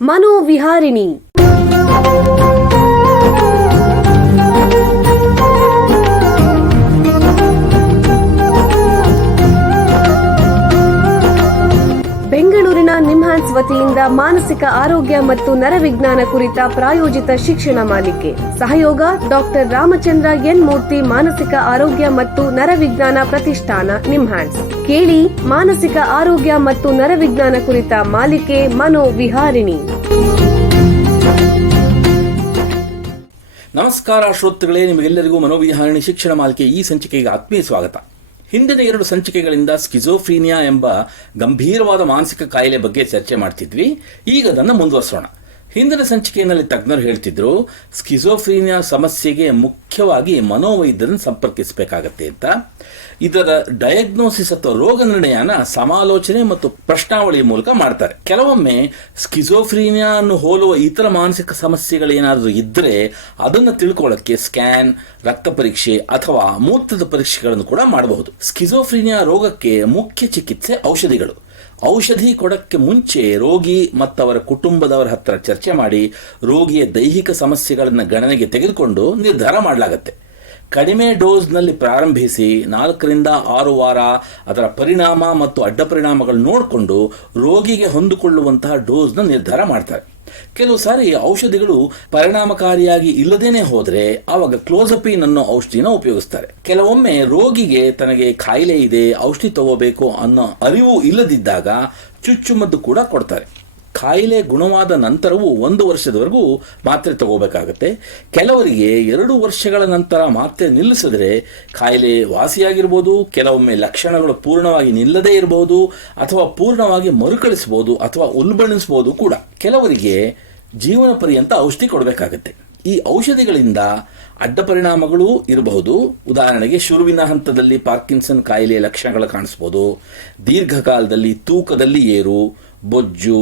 ಮನೋವಿಹಾರಿಣಿ. ಬೆಂಗಳೂರಿನ ನಿಮ್ಹಾನ್ಸ್ ವತಿಯಿಂದ ಮಾನಸಿಕ ಆರೋಗ್ಯ ಮತ್ತು ನರವಿಜ್ಞಾನ ಕುರಿತ ಪ್ರಾಯೋಜಿತ ಶಿಕ್ಷಣ ಮಾಲಿಕೆ. ಸಹಯೋಗ ಡಾಕ್ಟರ್ ರಾಮಚಂದ್ರ ಎನ್ ಮೂರ್ತಿ, ಮಾನಸಿಕ ಆರೋಗ್ಯ ಮತ್ತು ನರವಿಜ್ಞಾನ ಪ್ರತಿಷ್ಠಾನ, ನಿಮ್ಹಾನ್ಸ್. ಕೇಳಿ ಮಾನಸಿಕ ಆರೋಗ್ಯ ಮತ್ತು ನರವಿಜ್ಞಾನ ಕುರಿತ ಮಾಲಿಕೆ ಮನೋವಿಹಾರಿಣಿ. ನಮಸ್ಕಾರ ಶ್ರೋತೃಗಳೇ, ನಿಮಗೆಲ್ಲರಿಗೂ ಮನೋವಿಹಾರಿಣಿ ಶಿಕ್ಷಣ ಮಾಲಿಕೆ ಈ ಸಂಚಿಕೆಗೆ ಆತ್ಮೀಯ ಸ್ವಾಗತ. ಹಿಂದಿನ 2 ಸಂಚಿಕೆಗಳಿಂದ ಸ್ಕಿಜೋಫ್ರೀನಿಯಾ ಎಂಬ ಗಂಭೀರವಾದ ಮಾನಸಿಕ ಕಾಯಿಲೆ ಬಗ್ಗೆ ಚರ್ಚೆ ಮಾಡ್ತಿದ್ವಿ. ಈಗ ಅದನ್ನು ಮುಂದುವರಿಸೋಣ. ಹಿಂದಿನ ಸಂಚಿಕೆಯಲ್ಲಿ ತಜ್ಞರು ಹೇಳ್ತಿದ್ರು, ಸ್ಕಿಜೋಫ್ರೀನಿಯಾ ಸಮಸ್ಯೆಗೆ ಮುಖ್ಯವಾಗಿ ಮನೋವೈದ್ಯರನ್ನು ಸಂಪರ್ಕಿಸಬೇಕಾಗತ್ತೆ ಅಂತ. ಇದರ ಡಯಾಗ್ನೋಸಿಸ್ ಅಥವಾ ರೋಗ ನಿರ್ಣಯನ ಸಮಾಲೋಚನೆ ಮತ್ತು ಪ್ರಶ್ನಾವಳಿಯ ಮೂಲಕ ಮಾಡ್ತಾರೆ. ಕೆಲವೊಮ್ಮೆ ಸ್ಕಿಜೋಫ್ರೀನಿಯಾ ಅನ್ನು ಹೋಲುವ ಇತರ ಮಾನಸಿಕ ಸಮಸ್ಯೆಗಳೇನಾದರೂ ಇದ್ದರೆ ಅದನ್ನು ತಿಳ್ಕೊಳ್ಳೋಕ್ಕೆ ಸ್ಕ್ಯಾನ್, ರಕ್ತ ಪರೀಕ್ಷೆ ಅಥವಾ ಮೂತ್ರದ ಪರೀಕ್ಷೆಗಳನ್ನು ಕೂಡ ಮಾಡಬಹುದು. ಸ್ಕಿಜೋಫ್ರೀನಿಯಾ ರೋಗಕ್ಕೆ ಮುಖ್ಯ ಚಿಕಿತ್ಸೆ ಔಷಧಿಗಳು. ಔಷಧಿ ಕೊಡಕ್ಕೆ ಮುಂಚೆ ರೋಗಿ ಮತ್ತು ಅವರ ಕುಟುಂಬದವರ ಹತ್ರ ಚರ್ಚೆ ಮಾಡಿ ರೋಗಿಯ ದೈಹಿಕ ಸಮಸ್ಯೆಗಳನ್ನು ಗಣನೆಗೆ ತೆಗೆದುಕೊಂಡು ನಿರ್ಧಾರ ಮಾಡಲಾಗುತ್ತೆ. ಕಡಿಮೆ ಡೋಸ್ನಲ್ಲಿ ಪ್ರಾರಂಭಿಸಿ 4 ರಿಂದ 6 ವಾರ ಅದರ ಪರಿಣಾಮ ಮತ್ತು ಅಡ್ಡ ಪರಿಣಾಮಗಳು ನೋಡಿಕೊಂಡು ರೋಗಿಗೆ ಹೊಂದಿಕೊಳ್ಳುವಂತಹ ಡೋಸ್ನ ನಿರ್ಧಾರ ಮಾಡ್ತಾರೆ. ಕೆಲವು ಸಾರಿ ಔಷಧಿಗಳು ಪರಿಣಾಮಕಾರಿಯಾಗಿ ಇಲ್ಲದೇನೆ ಹೋದರೆ ಆವಾಗ ಕ್ಲೋಜಪಿನ್ ಅನ್ನೋ ಔಷಧಿನ ಉಪಯೋಗಿಸ್ತಾರೆ. ಕೆಲವೊಮ್ಮೆ ರೋಗಿಗೆ ತನಗೆ ಕಾಯಿಲೆ ಇದೆ, ಔಷಧಿ ತಗೋಬೇಕು ಅನ್ನೋ ಅರಿವು ಇಲ್ಲದಿದ್ದಾಗ ಚುಚ್ಚುಮದ್ದು ಕೂಡ ಕೊಡ್ತಾರೆ. ಕಾಯಿಲೆ ಗುಣವಾದ ನಂತರವೂ 1 ವರ್ಷದವರೆಗೂ ಮಾತ್ರೆ ತಗೋಬೇಕಾಗತ್ತೆ. ಕೆಲವರಿಗೆ 2 ವರ್ಷಗಳ ನಂತರ ಮಾತ್ರೆ ನಿಲ್ಲಿಸಿದ್ರೆ ಕಾಯಿಲೆ ವಾಸಿಯಾಗಿರ್ಬೋದು, ಕೆಲವೊಮ್ಮೆ ಲಕ್ಷಣಗಳು ಪೂರ್ಣವಾಗಿ ನಿಲ್ಲದೇ ಇರಬಹುದು, ಅಥವಾ ಪೂರ್ಣವಾಗಿ ಮರುಕಳಿಸಬಹುದು ಅಥವಾ ಉಲ್ಬಣಿಸಬಹುದು ಕೂಡ. ಕೆಲವರಿಗೆ ಜೀವನ ಪರ್ಯಂತ ಔಷಧಿ ಕೊಡಬೇಕಾಗತ್ತೆ. ಈ ಔಷಧಿಗಳಿಂದ ಅಡ್ಡ ಪರಿಣಾಮಗಳು ಇರಬಹುದು. ಉದಾಹರಣೆಗೆ ಶುರುವಿನ ಹಂತದಲ್ಲಿ ಪಾರ್ಕಿನ್ಸನ್ ಕಾಯಿಲೆಯ ಲಕ್ಷಣಗಳು ಕಾಣಿಸ್ಬೋದು. ದೀರ್ಘಕಾಲದಲ್ಲಿ ತೂಕದಲ್ಲಿ ಏರು, ಬೊಜ್ಜು,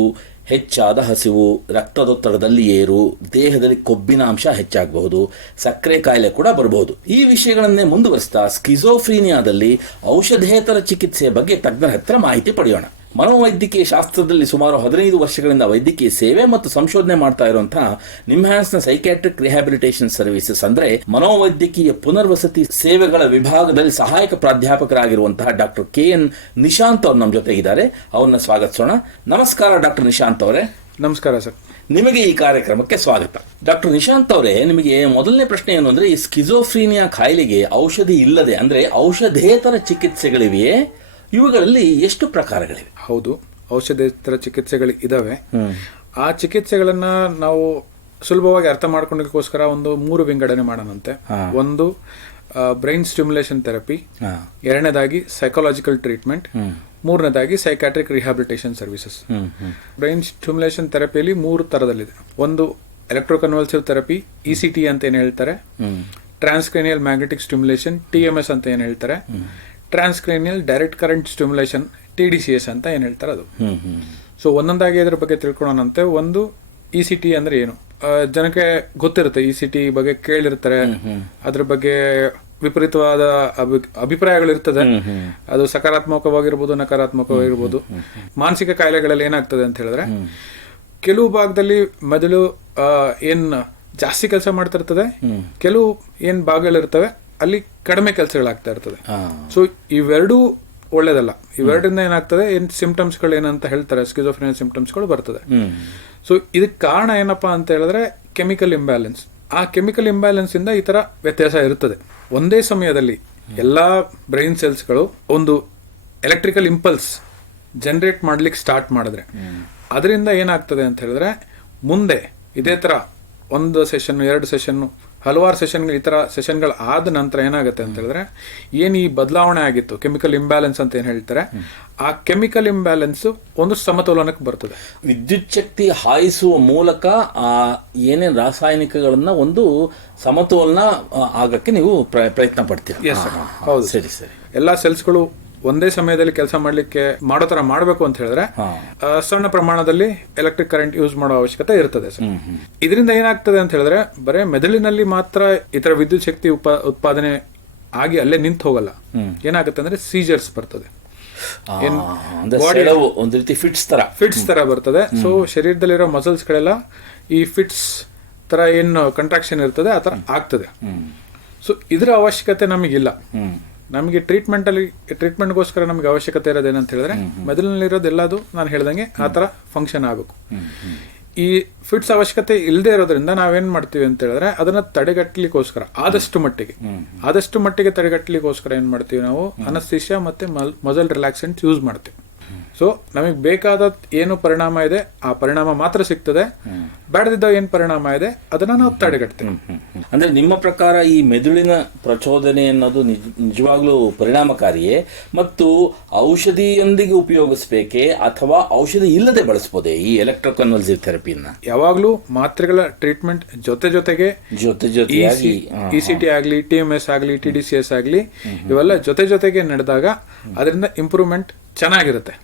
ಹೆಚ್ಚಾದ ಹಸಿವು, ರಕ್ತದೊತ್ತಡದಲ್ಲಿ ಏರು, ದೇಹದಲ್ಲಿ ಕೊಬ್ಬಿನ ಅಂಶ ಹೆಚ್ಚಾಗಬಹುದು, ಸಕ್ಕರೆ ಕಾಯಿಲೆ ಕೂಡ ಬರಬಹುದು. ಈ ವಿಷಯಗಳನ್ನೇ ಮುಂದುವರಿಸ್ತಾ ಸ್ಕಿಜೋಫ್ರೀನಿಯಾದಲ್ಲಿ ಔಷಧೇತರ ಚಿಕಿತ್ಸೆಯ ಬಗ್ಗೆ ತಜ್ಞರ ಹತ್ರ ಮಾಹಿತಿ ಪಡೆಯೋಣ. ಮನೋವೈದ್ಯಕೀಯ ಶಾಸ್ತ್ರದಲ್ಲಿ ಸುಮಾರು 15 ವರ್ಷಗಳಿಂದ ವೈದ್ಯಕೀಯ ಸೇವೆ ಮತ್ತು ಸಂಶೋಧನೆ ಮಾಡ್ತಾ ಇರುವಂತಹ ನಿಮ್ಹಾನ್ಸ್ನ ಸೈಕ್ಯಾಟ್ರಿಕ್ ರಿಹ್ಯಾಬಿಲಿಟೇಷನ್ ಸರ್ವಿಸಸ್ ಅಂದ್ರೆ ಮನೋವೈದ್ಯಕೀಯ ಪುನರ್ವಸತಿ ಸೇವೆಗಳ ವಿಭಾಗದಲ್ಲಿ ಸಹಾಯಕ ಪ್ರಾಧ್ಯಾಪಕರಾಗಿರುವಂತಹ ಡಾಕ್ಟರ್ KN ನಿಶಾಂತ್ ಅವರು ನಮ್ಮ ಜೊತೆಗಿದ್ದಾರೆ. ಅವ್ರನ್ನ ಸ್ವಾಗತಿಸೋಣ. ನಮಸ್ಕಾರ ಡಾಕ್ಟರ್ ನಿಶಾಂತ್ ಅವರೇ. ನಮಸ್ಕಾರ ಸರ್. ನಿಮಗೆ ಈ ಕಾರ್ಯಕ್ರಮಕ್ಕೆ ಸ್ವಾಗತ. ಡಾಕ್ಟರ್ ನಿಶಾಂತ್ ಅವರೇ, ನಿಮಗೆ ಮೊದಲನೇ ಪ್ರಶ್ನೆ ಏನು ಅಂದ್ರೆ, ಈ ಸ್ಕಿಜೋಫ್ರೀನಿಯಾ ಕಾಯಿಲೆಗೆ ಔಷಧಿ ಇಲ್ಲದೆ ಅಂದ್ರೆ ಔಷಧೇತರ ಚಿಕಿತ್ಸೆಗಳಿವೆಯೇ? ಇವುಗಳಲ್ಲಿ ಎಷ್ಟು ಪ್ರಕಾರಗಳಿವೆ? ಹೌದು, ಔಷಧೇತರ ಚಿಕಿತ್ಸೆಗಳು ಇದಾವೆ. ಆ ಚಿಕಿತ್ಸೆಗಳನ್ನ ನಾವು ಸುಲಭವಾಗಿ ಅರ್ಥ ಮಾಡ್ಕೊಳ್ಳೋದಕ್ಕೋಸ್ಕರ 3 ವಿಂಗಡಣೆ ಮಾಡೋಣಂತೆ. ಒಂದು ಬ್ರೈನ್ ಸ್ಟಿಮ್ಯುಲೇಷನ್ ಥೆರಪಿ, ಎರಡನೇದಾಗಿ ಸೈಕಾಲಜಿಕಲ್ ಟ್ರೀಟ್ಮೆಂಟ್, ಮೂರನೇದಾಗಿ psychiatric rehabilitation services. Brain stimulation ಥೆರಪಿಯಲ್ಲಿ 3 ತರದಲ್ಲಿದೆ. ಒಂದು ಎಲೆಕ್ಟ್ರೋಕನ್ವಲ್ಸಿವ್ ಥೆರಪಿ, ECT ಅಂತ ಏನ್ ಹೇಳ್ತಾರೆ, ಟ್ರಾನ್ಸ್ಕ್ರೇನಿಯಲ್ ಮ್ಯಾಗ್ನೆಟಿಕ್ ಸ್ಟಿಮ್ಯುಲೇಷನ್, TMS ಅಂತ ಏನ್ ಹೇಳ್ತಾರೆ, transcranial direct current stimulation, TDCS ಅಂತ ಏನ್ ಹೇಳ್ತಾರೆ ಅದು. ಸೊ ಒಂದೊಂದಾಗಿ ಅದ್ರ ಬಗ್ಗೆ ತಿಳ್ಕೊಳ್ಳೋಣಂತೆ. ಒಂದು ECT ಅಂದ್ರೆ ಏನು? ಜನಕ್ಕೆ ಗೊತ್ತಿರುತ್ತೆ, ECT ಬಗ್ಗೆ ಕೇಳಿರ್ತಾರೆ, ಅದ್ರ ಬಗ್ಗೆ ವಿಪರೀತವಾದ ಅಭಿಪ್ರಾಯಗಳಿರ್ತದೆ. ಅದು ಸಕಾರಾತ್ಮಕವಾಗಿರ್ಬೋದು, ನಕಾರಾತ್ಮಕವಾಗಿರ್ಬೋದು. ಮಾನಸಿಕ ಕಾಯಿಲೆಗಳಲ್ಲಿ ಏನಾಗ್ತದೆ ಅಂತ ಹೇಳಿದ್ರೆ, ಕೆಲವು ಭಾಗದಲ್ಲಿ ಮೊದಲು ಏನ್ ಜಾಸ್ತಿ ಕೆಲಸ ಮಾಡ್ತಿರ್ತದೆ, ಕೆಲವು ಏನ್ ಭಾಗಗಳಿರ್ತವೆ ಅಲ್ಲಿ ಕಡಿಮೆ ಕೆಲಸಗಳಾಗ್ತಾ ಇರ್ತದೆ. ಸೊ ಇವೆರಡೂ ಒಳ್ಳೇದಲ್ಲ. ಇವೆರಡರಿಂದ ಏನಾಗ್ತದೆ, ಸಿಂಪ್ಟಮ್ಸ್ಗಳು ಏನಂತ ಹೇಳ್ತಾರೆ, ಸ್ಕಿಜೋಫ್ರೆನಿಯಾ ಸಿಂಪ್ಟಮ್ಸ್ಗಳು ಬರ್ತದೆ. ಸೊ ಇದಕ್ಕೆ ಕಾರಣ ಏನಪ್ಪಾ ಅಂತ ಹೇಳಿದ್ರೆ ಕೆಮಿಕಲ್ ಇಂಬ್ಯಾಲೆನ್ಸ್. ಆ ಕೆಮಿಕಲ್ ಇಂಬ್ಯಾಲೆನ್ಸ್ ಇಂದ ಈ ತರ ವ್ಯತ್ಯಾಸ ಇರುತ್ತದೆ. ಒಂದೇ ಸಮಯದಲ್ಲಿ ಎಲ್ಲಾ ಬ್ರೈನ್ ಸೆಲ್ಸ್ಗಳು ಒಂದು ಎಲೆಕ್ಟ್ರಿಕಲ್ ಇಂಪಲ್ಸ್ ಜನರೇಟ್ ಮಾಡ್ಲಿಕ್ಕೆ ಸ್ಟಾರ್ಟ್ ಮಾಡಿದ್ರೆ ಅದರಿಂದ ಏನಾಗ್ತದೆ ಅಂತ ಹೇಳಿದ್ರೆ, ಮುಂದೆ ಇದೇ ತರ 1 ಸೆಷನ್ 2 ಸೆಷನ್ ಹಲವಾರು ಸೆಷನ್ಗಳು, ಈ ತರ ಸೆಷನ್ಗಳು ಆದ ನಂತರ ಏನಾಗುತ್ತೆ ಅಂತ ಹೇಳಿದ್ರೆ, ಏನ್ ಈ ಬದಲಾವಣೆ ಆಗಿತ್ತು, ಕೆಮಿಕಲ್ ಇಂಬ್ಯಾಲೆನ್ಸ್ ಅಂತ ಏನ್ ಹೇಳ್ತಾರೆ, ಆ ಕೆಮಿಕಲ್ ಇಂಬ್ಯಾಲೆನ್ಸ್ ಒಂದು ಸಮತೋಲನಕ್ಕೆ ಬರ್ತದೆ. ವಿದ್ಯುತ್ ಶಕ್ತಿ ಹಾಯಿಸುವ ಮೂಲಕ ಆ ಏನೇನು ರಾಸಾಯನಿಕಗಳನ್ನ ಒಂದು ಸಮತೋಲನ ಆಗಕ್ಕೆ ನೀವು ಪ್ರಯತ್ನ ಪಡ್ತೀರಾ? ಹೌದು, ಸರಿ ಸರಿ. ಎಲ್ಲಾ ಸೆಲ್ಸ್ಗಳು ಒಂದೇ ಸಮಯದಲ್ಲಿ ಕೆಲಸ ಮಾಡೋ ತರ ಮಾಡಬೇಕು ಅಂತ ಹೇಳಿದ್ರೆ ಸಣ್ಣ ಪ್ರಮಾಣದಲ್ಲಿ ಎಲೆಕ್ಟ್ರಿಕ್ ಕರೆಂಟ್ ಯೂಸ್ ಮಾಡೋ ಅವಶ್ಯಕತೆ ಇರ್ತದೆ. ಇದರಿಂದ ಏನಾಗ್ತದೆ ಅಂತ ಹೇಳಿದ್ರೆ, ಬರೇ ಮೆದುಳಿನಲ್ಲಿ ಮಾತ್ರ ಈ ತರ ವಿದ್ಯುತ್ ಶಕ್ತಿ ಉತ್ಪಾದನೆ ಆಗಿ ಅಲ್ಲೇ ನಿಂತು ಹೋಗಲ್ಲ. ಏನಾಗುತ್ತೆ ಅಂದ್ರೆ ಸೀಜರ್ಸ್ ಬರ್ತದೆ. ಒಂದು ರೀತಿ ಫಿಟ್ಸ್ ತರ ಬರ್ತದೆ. ಸೊ ಶರೀರದಲ್ಲಿರೋ ಮಸಲ್ಸ್ ಗಳೆಲ್ಲ ಈ ಫಿಟ್ಸ್ ತರ ಏನು ಕಂಟ್ರಾಕ್ಷನ್ ಇರ್ತದೆ ಆ ತರ ಆಗ್ತದೆ. ಸೊ ಇದರ ಅವಶ್ಯಕತೆ ನಮಗಿಲ್ಲ. ನಮಗೆ ಟ್ರೀಟ್ಮೆಂಟ್ಗೋಸ್ಕರ ನಮಗೆ ಅವಶ್ಯಕತೆ ಇರೋದೇನಂತ ಹೇಳಿದ್ರೆ ಮೊದಲಿನಲ್ಲಿರೋದು ಎಲ್ಲದು ನಾನು ಹೇಳ್ದಂಗೆ ಆ ತರ ಫಂಕ್ಷನ್ ಆಗಬೇಕು. ಈ ಫಿಟ್ಸ್ ಅವಶ್ಯಕತೆ ಇಲ್ಲದೆ ಇರೋದ್ರಿಂದ ನಾವೇನ್ ಮಾಡ್ತೀವಿ ಅಂತ ಹೇಳಿದ್ರೆ ಅದನ್ನ ತಡೆಗಟ್ಟಲಿಕ್ಕೋಸ್ಕರ ಆದಷ್ಟು ಮಟ್ಟಿಗೆ ತಡೆಗಟ್ಟಲಿಕ್ಕೋಸ್ಕರ ಏನ್ ಮಾಡ್ತೀವಿ ನಾವು ಅನಸ್ತೇಷಿಯಾ ಮತ್ತೆ ಮಸಲ್ ರಿಲ್ಯಾಕ್ಸೆಂಟ್ಸ್ ಯೂಸ್ ಮಾಡ್ತೀವಿ. ಸೊ ನಮಗೆ ಬೇಕಾದ ಏನು ಪರಿಣಾಮ ಇದೆ ಆ ಪರಿಣಾಮ ಮಾತ್ರ ಸಿಗ್ತದೆ, ಬೇಡದಿದ್ದ ಏನು ಪರಿಣಾಮ ಇದೆ ಅದನ್ನ ನಾವು ತಡೆಗಟ್ತೇವೆ. ಅಂದ್ರೆ ನಿಮ್ಮ ಪ್ರಕಾರ ಈ ಮೆದುಳಿನ ಪ್ರಚೋದನೆ ಅನ್ನೋದು ನಿಜವಾಗ್ಲೂ ಪರಿಣಾಮಕಾರಿಯೇ ಮತ್ತು ಔಷಧಿಯೊಂದಿಗೆ ಉಪಯೋಗಿಸಬೇಕೇ ಅಥವಾ ಔಷಧಿ ಇಲ್ಲದೆ ಬಳಸಬಹುದೇ ಈ ಎಲೆಕ್ಟ್ರೋಕನ್ವಲ್ಸಿವ್ ಥೆರಪಿಯನ್ನ? ಯಾವಾಗ್ಲೂ ಮಾತ್ರೆಗಳ ಟ್ರೀಟ್ಮೆಂಟ್ ಜೊತೆಗೆ ECT ಆಗ್ಲಿ, TMS ಆಗ್ಲಿ, TDCS ಆಗ್ಲಿ, ಇವೆಲ್ಲ ಜೊತೆಗೆ ನಡೆದಾಗ ಅದರಿಂದ ಇಂಪ್ರೂವ್ಮೆಂಟ್ ಚೆನ್ನಾಗಿರುತ್ತೆ.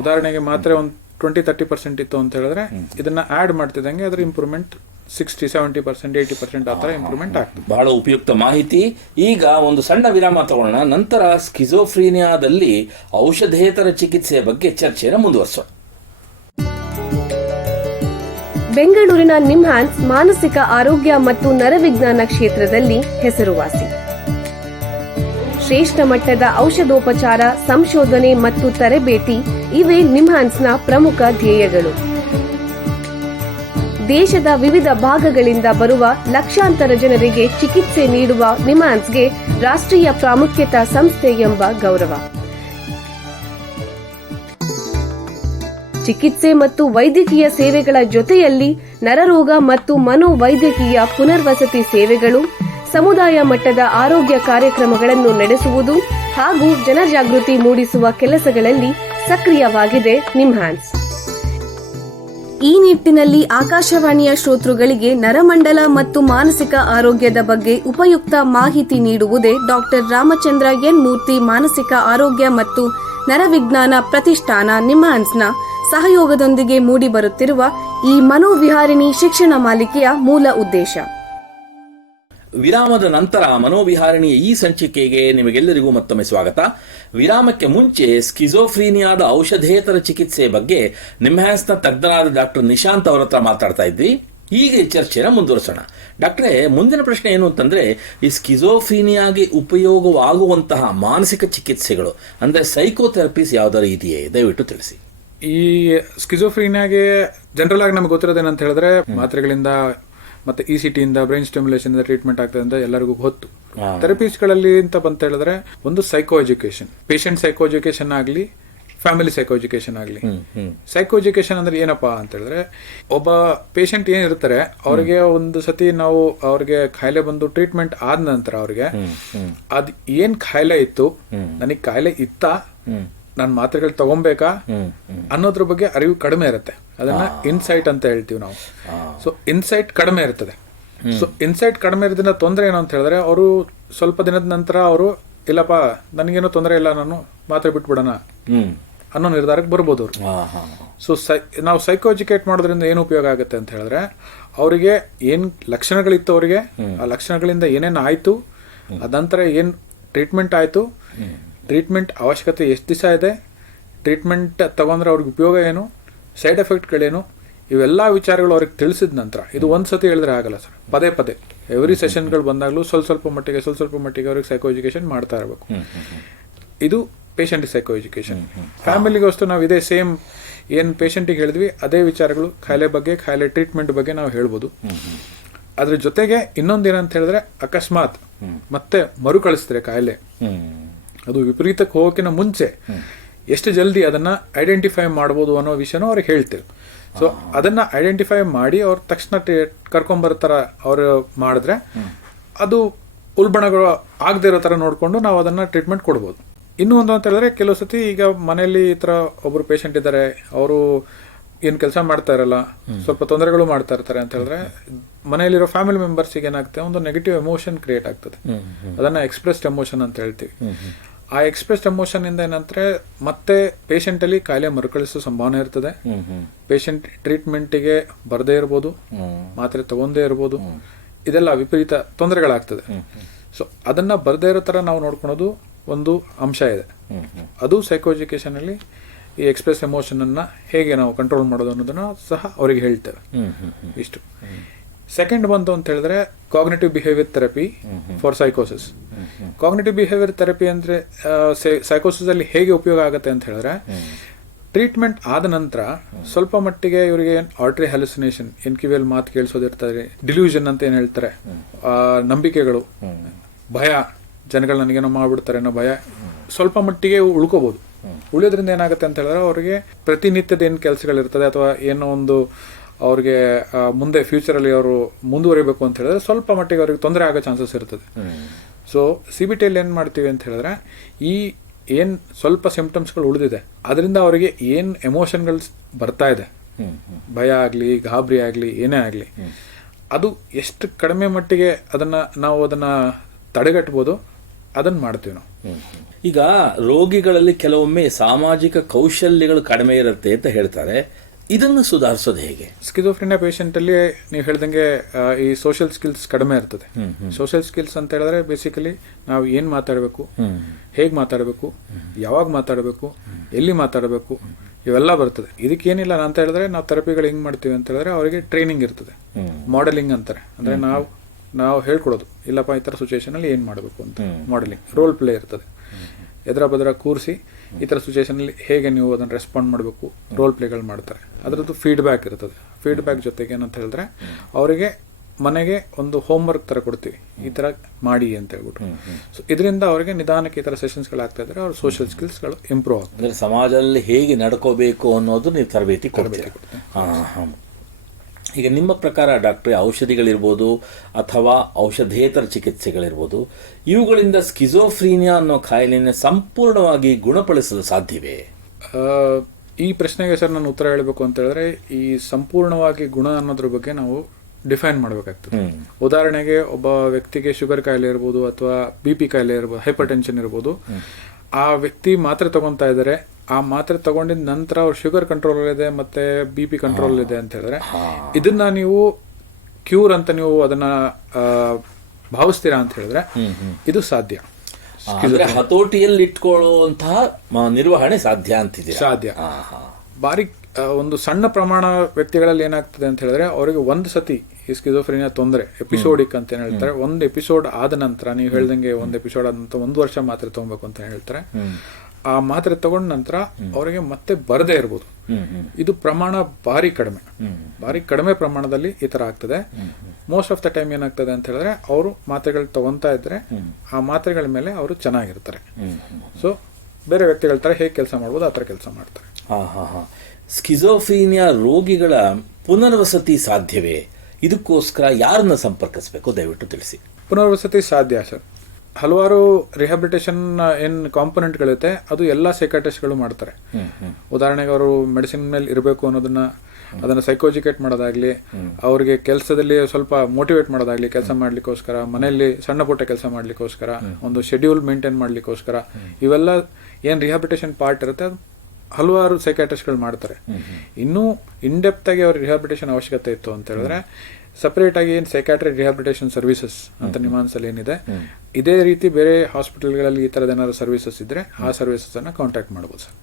ಉದಾಹರಣೆಗೆ ಮಾತ್ರೆ ಒಂದು 20-30% ಇತ್ತು ಅಂತ ಹೇಳಿದ್ರೆ ಇದನ್ನ ಆಡ್ ಮಾಡ್ತಿದ್ದಂಗೆ ಅದರ ಇಂಪ್ರೂವ್ಮೆಂಟ್ 60-70%, 80% ಆ ತರ ಇಂಪ್ರೂವ್ಮೆಂಟ್ ಆಗ್ತದೆ. ಬಹಳ ಉಪಯುಕ್ತ ಮಾಹಿತಿ. ಈಗ ಒಂದು ಸಣ್ಣ ವಿರಾಮ ತಗೊಳ್ಳೋಣ. ನಂತರ ಸ್ಕಿಜೋಫ್ರೀನಿಯಾದಲ್ಲಿ ಔಷಧೇತರ ಚಿಕಿತ್ಸೆಯ ಬಗ್ಗೆ ಚರ್ಚೆಯನ್ನು ಮುಂದುವರಿಸೋಣ. ಬೆಂಗಳೂರಿನ ನಿಮ್ಹಾನ್ಸ್ ಮಾನಸಿಕ ಆರೋಗ್ಯ ಮತ್ತು ನರವಿಜ್ಞಾನ ಕ್ಷೇತ್ರದಲ್ಲಿ ಹೆಸರುವಾಸಿ. ಶ್ರೇಷ್ಠ ಮಟ್ಟದ ಔಷಧೋಪಚಾರ, ಸಂಶೋಧನೆ ಮತ್ತು ತರಬೇತಿ ಇವೇ ನಿಮ್ಹಾನ್ಸ್ನ ಪ್ರಮುಖ ಧ್ಯೇಯಗಳು. ದೇಶದ ವಿವಿಧ ಭಾಗಗಳಿಂದ ಬರುವ ಲಕ್ಷಾಂತರ ಜನರಿಗೆ ಚಿಕಿತ್ಸೆ ನೀಡುವ ನಿಮ್ಹಾನ್ಸ್ಗೆ ರಾಷ್ಟ್ರೀಯ ಪ್ರಾಮುಖ್ಯತಾ ಸಂಸ್ಥೆ ಎಂಬ ಗೌರವ. ಚಿಕಿತ್ಸೆ ಮತ್ತು ವೈದ್ಯಕೀಯ ಸೇವೆಗಳ ಜೊತೆಯಲ್ಲಿ ನರರೋಗ ಮತ್ತು ಮನೋವೈದ್ಯಕೀಯ ಪುನರ್ವಸತಿ ಸೇವೆಗಳು, ಸಮುದಾಯ ಮಟ್ಟದ ಆರೋಗ್ಯ ಕಾರ್ಯಕ್ರಮಗಳನ್ನು ನಡೆಸುವುದು ಹಾಗೂ ಜನಜಾಗೃತಿ ಮೂಡಿಸುವ ಕೆಲಸಗಳಲ್ಲಿ ಸಕ್ರಿಯವಾಗಿದೆ ನಿಮ್ಹಾನ್ಸ್. ಈ ನಿಟ್ಟಿನಲ್ಲಿ ಆಕಾಶವಾಣಿಯ ಶ್ರೋತೃಗಳಿಗೆ ನರಮಂಡಲ ಮತ್ತು ಮಾನಸಿಕ ಆರೋಗ್ಯದ ಬಗ್ಗೆ ಉಪಯುಕ್ತ ಮಾಹಿತಿ ನೀಡುವುದೇ ಡಾಕ್ಟರ್ ರಾಮಚಂದ್ರ ಎನ್ ಮೂರ್ತಿ ಮಾನಸಿಕ ಆರೋಗ್ಯ ಮತ್ತು ನರವಿಜ್ಞಾನ ಪ್ರತಿಷ್ಠಾನ ನಿಮ್ಹಾನ್ಸ್ನ ಸಹಯೋಗದೊಂದಿಗೆ ಮೂಡಿಬರುತ್ತಿರುವ ಈ ಮನೋವಿಹಾರಿಣಿ ಶಿಕ್ಷಣ ಮಾಲಿಕೆಯ ಮೂಲ ಉದ್ದೇಶ. ವಿರಾಮದ ನಂತರ ಮನೋವಿಹಾರಿಣಿಯ ಈ ಸಂಚಿಕೆಗೆ ನಿಮಗೆಲ್ಲರಿಗೂ ಮತ್ತೊಮ್ಮೆ ಸ್ವಾಗತ. ವಿರಾಮಕ್ಕೆ ಮುಂಚೆ ಸ್ಕಿಜೋಫ್ರೀನಿಯಾದ ಔಷಧೇತರ ಚಿಕಿತ್ಸೆಯ ಬಗ್ಗೆ ನಿಮ್ಹಾನ್ಸ್ನ ತಜ್ಞರಾದ ಡಾಕ್ಟರ್ ನಿಶಾಂತ್ ಅವರ ಹತ್ರ ಮಾತಾಡ್ತಾ ಇದ್ವಿ. ಈಗ ಈ ಚರ್ಚೆನ ಮುಂದುವರಿಸೋಣ. ಡಾಕ್ಟ್ರೇ, ಮುಂದಿನ ಪ್ರಶ್ನೆ ಏನು ಅಂತಂದ್ರೆ, ಈ ಸ್ಕಿಜೋಫ್ರೀನಿಯಾಗೆ ಉಪಯೋಗವಾಗುವಂತಹ ಮಾನಸಿಕ ಚಿಕಿತ್ಸೆಗಳು ಅಂದ್ರೆ ಸೈಕೋಥೆರಪೀಸ್ ಯಾವ್ದಾರು ಇದೆಯೇ? ದಯವಿಟ್ಟು ತಿಳಿಸಿ. ಈ ಸ್ಕಿಜೋಫ್ರೀನಿಯಾಗೆ ಜನರಲ್ ಆಗಿ ನಮ್ಗೆ ಗೊತ್ತಿರೋದೇನಂತ ಹೇಳಿದ್ರೆ ಮಾತ್ರೆಗಳಿಂದ ಮತ್ತೆ ECT ಇಂದ ಬ್ರೈನ್ ಸ್ಟಿಮ್ಯುಲೇಷನ್ ಟ್ರೀಟ್ಮೆಂಟ್ ಆಗ್ತದೆ ಅಂತ ಎಲ್ಲರಿಗೂ ಗೊತ್ತು. ಥೆರಪೀಸ್ಗಳಲ್ಲಿ ಅಂತ ಬಂತ ಹೇಳಿದ್ರೆ ಒಂದು psycho education, patient psycho education ಆಗಲಿ, ಫ್ಯಾಮಿಲಿ ಸೈಕೋ ಎಜುಕೇಶನ್ ಆಗಲಿ. ಸೈಕೋ ಎಜುಕೇಶನ್ ಅಂದ್ರೆ ಏನಪ್ಪಾ ಅಂತ ಹೇಳಿದ್ರೆ, ಒಬ್ಬ ಪೇಷಂಟ್ ಏನಿರ್ತಾರೆ ಅವ್ರಿಗೆ ಒಂದು ಸತಿ ನಾವು ಅವ್ರಿಗೆ ಕಾಯಿಲೆ ಬಂದು ಟ್ರೀಟ್ಮೆಂಟ್ ಆದ ನಂತರ ಅವ್ರಿಗೆ ಅದ್ ಏನ್ ಕಾಯಿಲೆ ಇತ್ತು, ನನಗೆ ಕಾಯಿಲೆ ಇತ್ತಾ, ನಾನು ಮಾತ್ರೆಗಳು ತಗೊಬೇಕಾ ಅನ್ನೋದ್ರ ಬಗ್ಗೆ ಅರಿವು ಕಡಿಮೆ ಇರುತ್ತೆ. ಅದನ್ನ ಇನ್ಸೈಟ್ ಅಂತ ಹೇಳ್ತೀವಿ ನಾವು. ಸೊ ಇನ್ಸೈಟ್ ಕಡಿಮೆ ಇರ್ತದೆ. ಸೊ ಇನ್ಸೈಟ್ ಕಡಿಮೆ ಇರೋದ್ರಿಂದ ತೊಂದರೆ ಏನು ಅಂತ ಹೇಳಿದ್ರೆ, ಅವರು ಸ್ವಲ್ಪ ದಿನದ ನಂತರ ಅವರು ಇಲ್ಲಪ್ಪ ನನಗೇನು ತೊಂದರೆ ಇಲ್ಲ, ನಾನು ಮಾತ್ರೆ ಬಿಟ್ಬಿಡೋಣ ಅನ್ನೋ ನಿರ್ಧಾರಕ್ಕೆ ಬರ್ಬೋದು ಅವರು. ಸೊ ನಾವು ಸೈಕೋ ಎಜುಕೇಟ್ ಮಾಡೋದ್ರಿಂದ ಏನು ಉಪಯೋಗ ಆಗುತ್ತೆ ಅಂತ ಹೇಳಿದ್ರೆ, ಅವರಿಗೆ ಏನ್ ಲಕ್ಷಣಗಳಿತ್ತು, ಅವರಿಗೆ ಆ ಲಕ್ಷಣಗಳಿಂದ ಏನೇನು ಆಯ್ತು, ಅದಂತರ ಏನ್ ಟ್ರೀಟ್ಮೆಂಟ್ ಆಯ್ತು, ಟ್ರೀಟ್ಮೆಂಟ್ ಅವಶ್ಯಕತೆ ಎಷ್ಟು ದಿವಸ ಇದೆ, ಟ್ರೀಟ್ಮೆಂಟ್ ತಗೊಂಡ್ರೆ ಅವ್ರಿಗೆ ಉಪಯೋಗ ಏನು, ಸೈಡ್ ಎಫೆಕ್ಟ್ಗಳೇನು, ಇವೆಲ್ಲ ವಿಚಾರಗಳು ಅವ್ರಿಗೆ ತಿಳಿಸಿದ ನಂತರ, ಇದು ಒಂದ್ಸತಿ ಹೇಳಿದ್ರೆ ಆಗಲ್ಲ ಸರ್, ಪದೇ ಎವ್ರಿ ಸೆಷನ್ಗಳು ಬಂದಾಗಲೂ ಸ್ವಲ್ಪ ಮಟ್ಟಿಗೆ ಅವ್ರಿಗೆ ಸೈಕೋ ಎಜುಕೇಶನ್ ಮಾಡ್ತಾ ಇರಬೇಕು. ಇದು ಪೇಷಂಟ್ ಸೈಕೋ ಎಜುಕೇಶನ್. ಫ್ಯಾಮಿಲಿಗೋಸ್ಕರ ನಾವು ಇದೇ ಸೇಮ್ ಏನು ಪೇಷಂಟಿಗೆ ಹೇಳಿದ್ವಿ ಅದೇ ವಿಚಾರಗಳು ಕಾಯಿಲೆ ಬಗ್ಗೆ, ಕಾಯಿಲೆ ಟ್ರೀಟ್ಮೆಂಟ್ ಬಗ್ಗೆ ನಾವು ಹೇಳ್ಬೋದು. ಅದ್ರ ಜೊತೆಗೆ ಇನ್ನೊಂದೇನಂತ ಹೇಳಿದ್ರೆ, ಅಕಸ್ಮಾತ್ ಮತ್ತೆ ಮರುಕಳಿಸಿದ್ರೆ ಕಾಯಿಲೆ, ಅದು ವಿಪರೀತಕ್ಕೆ ಹೋಗೋಕ್ಕಿಂತ ಮುಂಚೆ ಎಷ್ಟು ಜಲ್ದಿ ಅದನ್ನ ಐಡೆಂಟಿಫೈ ಮಾಡ್ಬೋದು ಅನ್ನೋ ವಿಷಯನೂ ಅವ್ರಿಗೆ ಹೇಳ್ತೇವೆ. ಸೊ ಅದನ್ನ ಐಡೆಂಟಿಫೈ ಮಾಡಿ ಅವ್ರ ತಕ್ಷಣ ಕರ್ಕೊಂಬರ್ತಾರ ಅವ್ರು ಮಾಡಿದ್ರೆ ಅದು ಉಲ್ಬಣಗಳು ಆಗದೆ ಇರೋ ತರ ನೋಡ್ಕೊಂಡು ನಾವು ಅದನ್ನ ಟ್ರೀಟ್ಮೆಂಟ್ ಕೊಡ್ಬೋದು. ಇನ್ನೂ ಒಂದು ಅಂತ ಹೇಳಿದ್ರೆ, ಕೆಲವು ಸತಿ ಈಗ ಮನೆಯಲ್ಲಿ ಈ ತರ ಒಬ್ರು ಪೇಷಂಟ್ ಇದ್ದಾರೆ, ಅವರು ಏನ್ ಕೆಲಸ ಮಾಡ್ತಾ ಇರಲ್ಲ, ಸ್ವಲ್ಪ ತೊಂದರೆಗಳು ಮಾಡ್ತಾ ಇರ್ತಾರೆ ಅಂತ ಹೇಳಿದ್ರೆ, ಮನೆಯಲ್ಲಿರೋ ಫ್ಯಾಮಿಲಿ ಮೆಂಬರ್ಸ್ಗೆ ಏನಾಗುತ್ತೆ, ಒಂದು ನೆಗೆಟಿವ್ ಎಮೋಷನ್ ಕ್ರಿಯೇಟ್ ಆಗ್ತದೆ. ಅದನ್ನ ಎಕ್ಸ್ಪ್ರೆಸ್ಡ್ ಎಮೋಷನ್ ಅಂತ ಹೇಳ್ತೀವಿ. ಆ ಎಕ್ಸ್ಪ್ರೆಸ್ಡ್ ಎಮೋಷನ್ ಇಂದ ಏನಂದ್ರೆ ಮತ್ತೆ ಪೇಷಂಟ್ ಅಲ್ಲಿ ಕಾಯಿಲೆ ಮರುಕಳಿಸೋ ಸಂಭಾವನೆ ಇರ್ತದೆ. ಪೇಷಂಟ್ ಟ್ರೀಟ್ಮೆಂಟಿಗೆ ಬರದೇ ಇರ್ಬೋದು, ಮಾತ್ರೆ ತಗೊಂಡೇ ಇರ್ಬೋದು, ಇದೆಲ್ಲ ವಿಪರೀತ ತೊಂದರೆಗಳಾಗ್ತದೆ. ಸೊ ಅದನ್ನ ಬರದೇ ಇರೋ ತರ ನಾವು ನೋಡ್ಕೊಳೋದು ಒಂದು ಅಂಶ ಇದೆ. ಅದು ಸೈಕೋ ಎಜುಕೇಷನಲ್ಲಿ ಈ ಎಕ್ಸ್ಪ್ರೆಸ್ ಎಮೋಷನನ್ನು ಹೇಗೆ ನಾವು ಕಂಟ್ರೋಲ್ ಮಾಡೋದು ಅನ್ನೋದನ್ನು ಸಹ ಅವರಿಗೆ ಹೇಳ್ತೇವೆ. ಇಷ್ಟು. ಸೆಕೆಂಡ್ ಬಂತು ಅಂತ ಹೇಳಿದ್ರೆ ಕಾಗ್ನಿಟಿವ್ ಬಿಹೇವಿಯರ್ ಥೆರಪಿ ಫಾರ್ ಸೈಕೋಸಿಸ್. ಕಾಗ್ನಿಟಿವ್ ಬಿಹೇವಿಯರ್ ಥೆರಪಿ ಅಂದರೆ ಸೈಕೋಸಿಸಲ್ಲಿ ಹೇಗೆ ಉಪಯೋಗ ಆಗುತ್ತೆ ಅಂತ ಹೇಳಿದ್ರೆ, ಟ್ರೀಟ್ಮೆಂಟ್ ಆದ ನಂತರ ಸ್ವಲ್ಪ ಮಟ್ಟಿಗೆ ಇವರಿಗೆ ಆರ್ಟ್ರಿ ಹ್ಯಾಲುಸಿನೇಷನ್, ಏನು ಕಿವಿಯಲ್ಲಿ ಮಾತು ಕೇಳಿಸೋದಿರ್ತಾರೆ, ಡಿಲ್ಯೂಷನ್ ಅಂತ ಏನು ಹೇಳ್ತಾರೆ, ನಂಬಿಕೆಗಳು, ಭಯ, ಜನಗಳು ನನಗೇನೋ ಮಾಡ್ಬಿಡ್ತಾರೆ ಅನ್ನೋ ಭಯ ಸ್ವಲ್ಪ ಮಟ್ಟಿಗೆ ಉಳ್ಕೋಬಹುದು. ಉಳಿಯೋದ್ರಿಂದ ಏನಾಗುತ್ತೆ ಅಂತ ಹೇಳಿದ್ರೆ ಅವರಿಗೆ ಪ್ರತಿನಿತ್ಯದ ಏನು ಕೆಲಸಗಳಿರ್ತದೆ ಅಥವಾ ಏನೋ ಒಂದು ಅವ್ರಿಗೆ ಮುಂದೆ ಫ್ಯೂಚರಲ್ಲಿ ಅವರು ಮುಂದುವರಿಬೇಕು ಅಂತ ಹೇಳಿದ್ರೆ ಸ್ವಲ್ಪ ಮಟ್ಟಿಗೆ ಅವ್ರಿಗೆ ತೊಂದರೆ ಆಗೋ ಚಾನ್ಸಸ್ ಇರ್ತದೆ. ಸೊ CBTಯಲ್ಲಿ ಏನು ಮಾಡ್ತೀವಿ ಅಂತ ಹೇಳಿದ್ರೆ, ಈ ಏನು ಸ್ವಲ್ಪ ಸಿಂಪ್ಟಮ್ಸ್ಗಳು ಉಳಿದಿದೆ ಅದರಿಂದ ಅವರಿಗೆ ಏನು ಎಮೋಷನ್ಗಳು ಬರ್ತಾ ಇದೆ, ಭಯ ಆಗಲಿ ಗಾಬರಿ ಆಗಲಿ ಏನೇ ಆಗಲಿ, ಅದು ಎಷ್ಟು ಕಡಿಮೆ ಮಟ್ಟಿಗೆ ನಾವು ಅದನ್ನು ತಡೆಗಟ್ಬೋದು ಅದನ್ನು ಮಾಡ್ತೀವಿ ನಾವು. ಈಗ ರೋಗಿಗಳಲ್ಲಿ ಕೆಲವೊಮ್ಮೆ ಸಾಮಾಜಿಕ ಕೌಶಲ್ಯಗಳು ಕಡಿಮೆ ಇರುತ್ತೆ ಅಂತ ಹೇಳ್ತಾರೆ, ಇದನ್ನು ಸುಧಾರಿಸೋದು ಹೇಗೆ? ಸ್ಕಿಜೋಫ್ರೆನಿಯಾ ಪೇಷಂಟಲ್ಲಿ ನೀವು ಹೇಳ್ದಂಗೆ ಈ ಸೋಷಿಯಲ್ ಸ್ಕಿಲ್ಸ್ ಕಡಿಮೆ ಇರ್ತದೆ. ಸೋಷಿಯಲ್ ಸ್ಕಿಲ್ಸ್ ಅಂತ ಹೇಳಿದ್ರೆ ಬೇಸಿಕಲಿ ನಾವು ಏನು ಮಾತಾಡಬೇಕು, ಹೇಗೆ ಮಾತಾಡಬೇಕು, ಯಾವಾಗ ಮಾತಾಡಬೇಕು, ಎಲ್ಲಿ ಮಾತಾಡಬೇಕು, ಇವೆಲ್ಲ ಬರ್ತದೆ. ಇದಕ್ಕೇನಿಲ್ಲ ಅಂತ ಹೇಳಿದ್ರೆ ನಾವು ಥೆರಪಿಗಳು ಹೆಂಗೆ ಮಾಡ್ತೀವಿ ಅಂತ ಹೇಳಿದ್ರೆ ಅವರಿಗೆ ಟ್ರೈನಿಂಗ್ ಇರ್ತದೆ, ಮಾಡೆಲಿಂಗ್ ಅಂತಾರೆ. ಅಂದರೆ ನಾವು ಹೇಳ್ಕೊಡೋದು, ಇಲ್ಲಪ್ಪ ಈ ಥರ ಸಿಚುವೇಶನಲ್ಲಿ ಏನು ಮಾಡಬೇಕು ಅಂತ ಮಾಡೆಲಿಂಗ್, ರೋಲ್ ಪ್ಲೇ ಇರ್ತದೆ. ಎದುರ ಬದರ ಕೂರಿಸಿ ಈ ಥರ ಸಿಚುವೇಶನಲ್ಲಿ ಹೇಗೆ ನೀವು ಅದನ್ನು ರೆಸ್ಪಾಂಡ್ ಮಾಡಬೇಕು, ರೋಲ್ ಪ್ಲೇಗಳು ಮಾಡ್ತಾರೆ. ಅದರದ್ದು ಫೀಡ್ಬ್ಯಾಕ್ ಇರ್ತದೆ. ಫೀಡ್ಬ್ಯಾಕ್ ಜೊತೆಗೆ ಏನಂತ ಹೇಳಿದ್ರೆ ಅವರಿಗೆ ಮನೆಗೆ ಒಂದು ಹೋಮ್ವರ್ಕ್ ಥರ ಕೊಡ್ತೀವಿ, ಈ ಥರ ಮಾಡಿ ಅಂತ ಹೇಳ್ಬಿಟ್ಟು. ಸೊ ಇದರಿಂದ ಅವರಿಗೆ ನಿಧಾನಕ್ಕೆ ಈ ಥರ ಸೆಷನ್ಸ್ಗಳಾಗ್ತಾ ಇದ್ರೆ ಅವ್ರ ಸೋಷಿಯಲ್ ಸ್ಕಿಲ್ಸ್ಗಳು ಇಂಪ್ರೂವ್ ಆಗ್ತದೆ. ಅಂದರೆ ಸಮಾಜದಲ್ಲಿ ಹೇಗೆ ನಡ್ಕೋಬೇಕು ಅನ್ನೋದು ನೀವು ತರಬೇತಿ ಕೊಡ್ತೀರಿ. ಈಗ ನಿಮ್ಮ ಪ್ರಕಾರ ಡಾಕ್ಟ್ರೆ, ಔಷಧಿಗಳಿರ್ಬೋದು ಅಥವಾ ಔಷಧೇತರ ಚಿಕಿತ್ಸೆಗಳಿರ್ಬೋದು, ಇವುಗಳಿಂದ ಸ್ಕಿಜೋಫ್ರೀನಿಯಾ ಅನ್ನೋ ಕಾಯಿಲೆಯನ್ನು ಸಂಪೂರ್ಣವಾಗಿ ಗುಣಪಡಿಸಲು ಸಾಧ್ಯವೇ? ಈ ಪ್ರಶ್ನೆಗೆ ಸರ್ ನಾನು ಉತ್ತರ ಹೇಳಬೇಕು ಅಂತ ಹೇಳಿದ್ರೆ, ಈ ಸಂಪೂರ್ಣವಾಗಿ ಗುಣ ಅನ್ನೋದ್ರ ಬಗ್ಗೆ ನಾವು ಡಿಫೈನ್ ಮಾಡಬೇಕಾಗ್ತದೆ. ಉದಾಹರಣೆಗೆ ಒಬ್ಬ ವ್ಯಕ್ತಿಗೆ ಶುಗರ್ ಕಾಯಿಲೆ ಇರ್ಬೋದು ಅಥವಾ BP ಕಾಯಿಲೆ ಇರ್ಬೋದು, ಹೈಪರ್ ಟೆನ್ಷನ್ ಇರ್ಬೋದು, ಆ ವ್ಯಕ್ತಿ ಮಾತ್ರೆ ತಗೊತಾ ಇದ್ದಾರೆ, ಆ ಮಾತ್ರೆ ತಗೊಂಡಿದ ನಂತರ ಅವ್ರ ಶುಗರ್ ಕಂಟ್ರೋಲ್ ಇದೆ ಮತ್ತೆ BP ಕಂಟ್ರೋಲ್ ಇದೆ ಅಂತ ಹೇಳಿದ್ರೆ, ಇದನ್ನ ನೀವು ಕ್ಯೂರ್ ಅಂತ ನೀವು ಅದನ್ನ ಭಾವಿಸ್ತೀರಾ ಅಂತ ಹೇಳಿದ್ರೆ ಇದು ಸಾಧ್ಯ. ಹತೋಟಿಯಲ್ಲಿ ಇಟ್ಕೊಳ್ಳುವಂತಹ ನಿರ್ವಹಣೆ ಸಾಧ್ಯ ಅಂತಿದೆ. ಸಾಧ್ಯ. ಬಾರಿ ಒಂದು ಸಣ್ಣ ಪ್ರಮಾಣ ವ್ಯಕ್ತಿಗಳಲ್ಲಿ ಏನಾಗ್ತದೆ ಅಂತ ಹೇಳಿದ್ರೆ ಅವರಿಗೆ ಒಂದು ಸತಿ ಈ ಸ್ಕಿಜೋಫ್ರೆನಿಯಾ ತೊಂದರೆ ಎಪಿಸೋಡಿಕ್ ಅಂತ ಏನ್ ಹೇಳ್ತಾರೆ, ಒಂದು ಎಪಿಸೋಡ್ ಆದ ನಂತರ ನೀವು ಹೇಳ್ದಂಗೆ ಒಂದು ಎಪಿಸೋಡ್ ಆದ ನಂತರ 1 ವರ್ಷ ಮಾತ್ರೆ ತಗೊಬೇಕು ಅಂತ ಹೇಳ್ತಾರೆ. ಆ ಮಾತ್ರೆ ತಗೊಂಡ ನಂತರ ಅವರಿಗೆ ಮತ್ತೆ ಬರದೇ ಇರ್ಬೋದು. ಇದು ಪ್ರಮಾಣ ಭಾರಿ ಕಡಿಮೆ ಪ್ರಮಾಣದಲ್ಲಿ ಈ ತರ ಆಗ್ತದೆ. ಮೋಸ್ಟ್ ಆಫ್ ದ ಟೈಮ್ ಏನಾಗ್ತದೆ ಅಂತ ಹೇಳಿದ್ರೆ ಅವರು ಮಾತ್ರೆಗಳು ತಗೊಂತಾ ಇದ್ರೆ ಆ ಮಾತ್ರೆಗಳ ಮೇಲೆ ಅವರು ಚೆನ್ನಾಗಿರ್ತಾರೆ. ಸೊ ಬೇರೆ ವ್ಯಕ್ತಿಗಳ ತರ ಹೇಗೆ ಕೆಲಸ ಮಾಡ್ಬೋದು ಆ ತರ ಕೆಲಸ ಮಾಡ್ತಾರೆ. ಸ್ಕಿಜೋಫ್ರೀನಿಯಾ ರೋಗಿಗಳ ಪುನರ್ವಸತಿ ಸಾಧ್ಯವೇ? ಇದಕ್ಕೋಸ್ಕರ ಯಾರನ್ನ ಸಂಪರ್ಕಿಸಬೇಕು ದಯವಿಟ್ಟು ತಿಳಿಸಿ. ಪುನರ್ವಸತಿ ಸಾಧ್ಯ ಸರ್. ಹಲವಾರು ರಿಹ್ಯಾಬಿಲಿಟೇಷನ್ ಏನ್ ಕಾಂಪೊನೆಂಟ್ಗಳಿರುತ್ತೆ ಅದು ಎಲ್ಲ ಸೈಕಾಟ್ರಿಸ್ಟ್ಗಳು ಮಾಡ್ತಾರೆ. ಉದಾಹರಣೆಗೆ ಅವರು ಮೆಡಿಸಿನ್ ಮೇಲೆ ಇರಬೇಕು ಅದನ್ನ ಸೈಕೋಜಿಕೇಟ್ ಮಾಡೋದಾಗ್ಲಿ, ಅವ್ರಿಗೆ ಕೆಲಸದಲ್ಲಿ ಸ್ವಲ್ಪ ಮೋಟಿವೇಟ್ ಮಾಡೋದಾಗ್ಲಿ, ಕೆಲಸ ಮಾಡ್ಲಿಕ್ಕೋಸ್ಕರ, ಮನೆಯಲ್ಲಿ ಸಣ್ಣ ಪುಟ್ಟ ಕೆಲಸ ಮಾಡ್ಲಿಕ್ಕೋಸ್ಕರ, ಒಂದು ಶೆಡ್ಯೂಲ್ ಮೇಂಟೈನ್ ಮಾಡ್ಲಿಕ್ಕೋಸ್ಕರ, ಇವೆಲ್ಲ ಏನ್ ರಿಹ್ಯಾಬಿಲಿಟೇಷನ್ ಪಾರ್ಟ್ ಇರುತ್ತೆ ಅದು ಹಲವಾರು ಸೈಕಾಟ್ರಿಸ್ಟ್ಗಳು ಮಾಡ್ತಾರೆ. ಇನ್ನೂ ಇನ್ಡೆಪ್ತ್ ಆಗಿ ಅವ್ರ ರಿಹ್ಯಾಬಿಲಿಟೇಷನ್ ಅವಶ್ಯಕತೆ ಇತ್ತು ಅಂತ ಹೇಳಿದ್ರೆ ಸಪರೇಟ್ ಆಗಿ ಏನು ಸೈಕಾಟ್ರಿ ರಿಹ್ಯಾಬಿಲಿಟೇಷನ್ ಸರ್ವಿಸಸ್ ಅಂತ ನಿಮಾನ್ಸಲ್ಲಿ ಏನಿದೆ, ಇದೇ ರೀತಿ ಬೇರೆ ಹಾಸ್ಪಿಟಲ್ಗಳಲ್ಲಿ ಈ ಥರದ ಏನಾದ್ರು ಸರ್ವಿಸಸ್ ಇದ್ರೆ ಆ ಸರ್ವಿಸಸ್ ಅನ್ನ ಕಾಂಟ್ಯಾಕ್ಟ್ ಮಾಡ್ಬೋದು ಸರ್.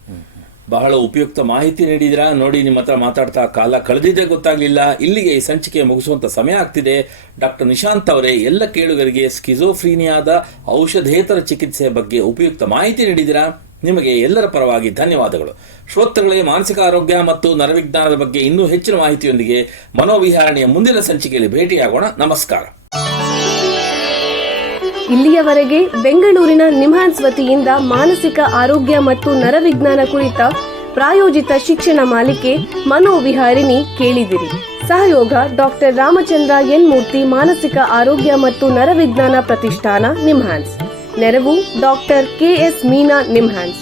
ಬಹಳ ಉಪಯುಕ್ತ ಮಾಹಿತಿ ನೀಡಿದಿರಾ. ನೋಡಿ, ನಿಮ್ಮ ಹತ್ರ ಮಾತಾಡ್ತಾ ಕಾಲ ಕಳೆದಿದ್ದೇ ಗೊತ್ತಾಗ್ಲಿಲ್ಲ. ಇಲ್ಲಿಗೆ ಈ ಸಂಚಿಕೆ ಮುಗಿಸುವಂತ ಸಮಯ ಆಗ್ತಿದೆ. ಡಾಕ್ಟರ್ ನಿಶಾಂತ್ ಅವರೇ, ಎಲ್ಲ ಕೇಳುಗರಿಗೆ ಸ್ಕಿಜೋಫ್ರೀನಿಯಾದ ಔಷಧೇತರ ಚಿಕಿತ್ಸೆಯ ಬಗ್ಗೆ ಉಪಯುಕ್ತ ಮಾಹಿತಿ ನೀಡಿದಿರಾ. ನಿಮಗೆ ಎಲ್ಲರ ಪರವಾಗಿ ಧನ್ಯವಾದಗಳು. ಶ್ರೋತೃಗಳೇ, ಮಾನಸಿಕ ಆರೋಗ್ಯ ಮತ್ತು ನರವಿಜ್ಞಾನದ ಬಗ್ಗೆ ಇನ್ನೂ ಹೆಚ್ಚಿನ ಮಾಹಿತಿಯೊಂದಿಗೆ ಮನೋವಿಹಾರಣೆಯ ಮುಂದಿನ ಸಂಚಿಕೆಯಲ್ಲಿ ಭೇಟಿಯಾಗೋಣ. ನಮಸ್ಕಾರ. ಇಲ್ಲಿಯವರೆಗೆ ಬೆಂಗಳೂರಿನ ನಿಮ್ಹಾನ್ಸ್ ವತಿಯಿಂದ ಮಾನಸಿಕ ಆರೋಗ್ಯ ಮತ್ತು ನರವಿಜ್ಞಾನ ಕುರಿತ ಪ್ರಾಯೋಜಿತ ಶಿಕ್ಷಣ ಮಾಲಿಕೆ ಮನೋವಿಹಾರಿಣಿ ಕೇಳಿದಿರಿ. ಸಹಯೋಗ ಡಾಕ್ಟರ್ ರಾಮಚಂದ್ರ ಎನ್ ಮೂರ್ತಿ, ಮಾನಸಿಕ ಆರೋಗ್ಯ ಮತ್ತು ನರವಿಜ್ಞಾನ ಪ್ರತಿಷ್ಠಾನ, ನಿಮ್ಹಾನ್ಸ್. ನೆರವು ಡಾಕ್ಟರ್ KS ಮೀನಾ, ನಿಮ್ಹಾನ್ಸ್.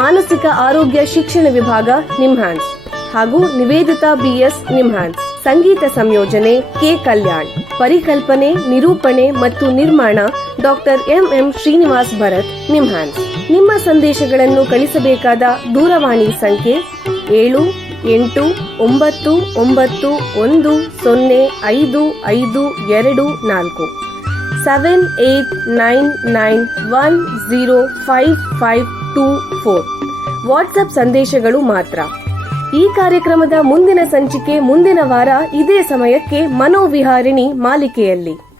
ಮಾನಸಿಕ ಆರೋಗ್ಯ ಶಿಕ್ಷಣ ವಿಭಾಗ, ನಿಮ್ಹಾನ್ಸ್ ಹಾಗೂ ನಿವೇದಿತಾ BS, ನಿಮ್ಹಾನ್ಸ್. ಸಂಗೀತ ಸಂಯೋಜನೆ K. ಕಲ್ಯಾಣ್. ಪರಿಕಲ್ಪನೆ, ನಿರೂಪಣೆ ಮತ್ತು ನಿರ್ಮಾಣ ಡಾಕ್ಟರ್ MM ಶ್ರೀನಿವಾಸ್ ಭರತ್, ನಿಮ್ಹಾನ್ಸ್. ನಿಮ್ಮ ಸಂದೇಶಗಳನ್ನು ಕಳಿಸಬೇಕಾದ ದೂರವಾಣಿ ಸಂಖ್ಯೆ 7899105524. 7899105524. ವಾಟ್ಸ್ಆಪ್ ಸಂದೇಶಗಳು ಮಾತ್ರ. ಈ ಕಾರ್ಯಕ್ರಮದ ಮುಂದಿನ ಸಂಚಿಕೆ ಮುಂದಿನ ವಾರ ಇದೇ ಸಮಯಕ್ಕೆ ಮನೋವಿಹಾರಿಣಿ ಮಾಲಿಕೆಯಲ್ಲಿ.